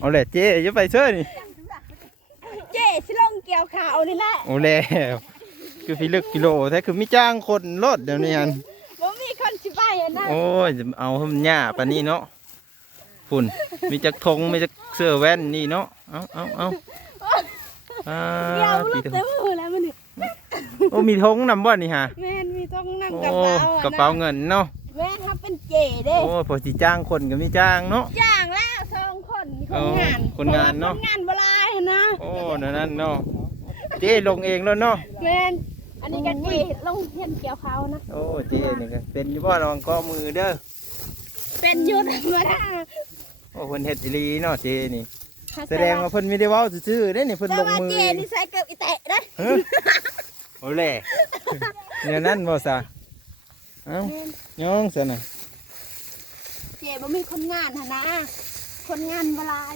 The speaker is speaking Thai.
เอาแหละเจ๊จะไปเชื่อนี่ เจ๊สิลงเกี่ยวขาวนี่แหละ โอ้แล้วคือพี่ลึกกิโลแท้คือไม่จ้างคนรถเดี๋ยวนี้อัน บ่มีคนสิไปอะนะ โอ้ยจะเอาให้มันหญ้าปานนี้เนาะฝุ่นมีจักธงมีจักเสื้อแว่นนี่เนาะเอาเกี่ยวลู ปี ก เถ เต็ อะ มมือแล้วมันนี่ โอ้มีธงนำบ่นี่ฮะ แม่นมีต้องนั่ง โอ้ กระเป๋าก ระเป๋าเงินเนาะ แม่นครับเป็นเจ๊เด้ โอ้พอสิจ้างคนก็มีจ้างเนาะ จ้างแล้ว2คนคนงาน คนงานเนาะ คนงานบ่หลายนะ โอ้นั่นเนาะเจ๊ลงเองแล้วเนาะ แม่นอันนี้ก็เจ๊ลงเทียนเกี่ยวขาวนะ โอ้เจ๊นี่ก็เป็นอยู่บ่ระวังก้อมือเด้อ เป็นอยู่ธรรมดา โอ้เพิ่นเฮ็ดอีหลีเนาะเจ๊นี่แสดงว่าเพิ่นไม่ได้เว้าซื่อๆเด้นี่เพิ่น แต่ ลง ว่า มือ เจ๊นี่ใส่เกือบอีแตะนะ เฮ้ยโอ้แหล่เนี่ยนั่นบ่ซะเอ้าย่องซะน่ะ เจ๊บ่มีคนงานหั่นนะคนงานบ่หลาย